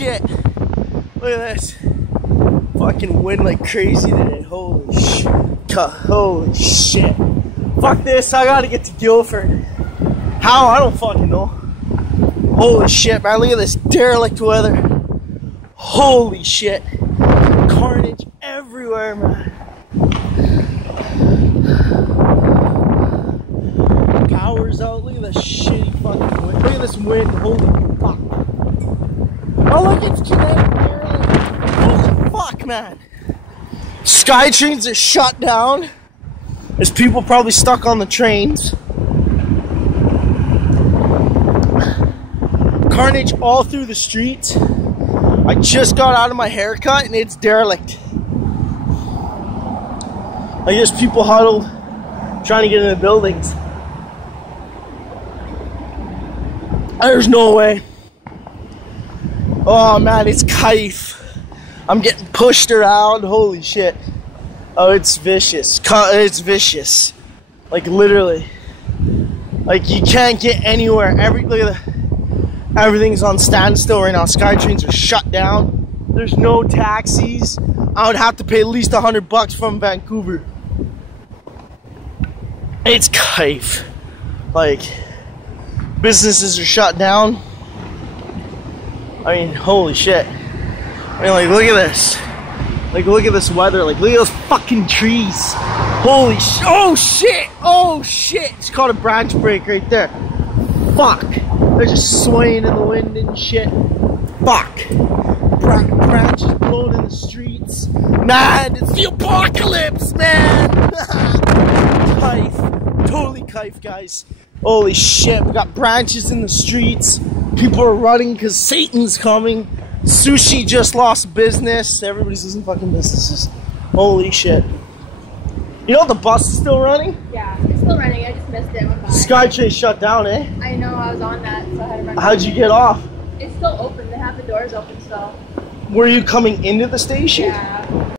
shit. Look at this. Fucking wind like crazy today. Holy shit. Holy shit. Fuck this. I gotta get to Guilford. How? I don't fucking know. Holy shit, man. Look at this derelict weather. Holy shit. Carnage everywhere, man. Power's out. Look at this shitty fucking wind. Look at this wind. Holy fuck. Oh, look, it's kinetic derelict. Holy fuck, man. Sky trains are shut down. There's people probably stuck on the trains. Carnage all through the streets. I just got out of my haircut and it's derelict. Like there's people huddled trying to get in the buildings. There's no way. Oh man, it's kaif. I'm getting pushed around. Holy shit. Oh, it's vicious. It's vicious. Like literally. Like you can't get anywhere. Look at everything's on standstill right now. Skytrains are shut down. There's no taxis. I would have to pay at least $100 from Vancouver. It's kaif. Like businesses are shut down. I mean, holy shit. I mean, like, look at this. Like, look at this weather. Like, look at those fucking trees. Holy shit. Oh, shit. Oh, shit. It's called a branch break right there. Fuck. They're just swaying in the wind and shit. Fuck. Branches blowing in the streets. Man, it's the apocalypse, man. Kaif. Totally kaif, guys. Holy shit. We got branches in the streets. People are running because Satan's coming. Sushi just lost business. Everybody's losing fucking businesses. Holy shit. You know the bus is still running? Yeah, it's still running. I just missed it. Skytrain shut down, eh? I know, I was on that, so I had to run. How'd you get off? It's still open. They have the doors open still. Were you coming into the station? Yeah.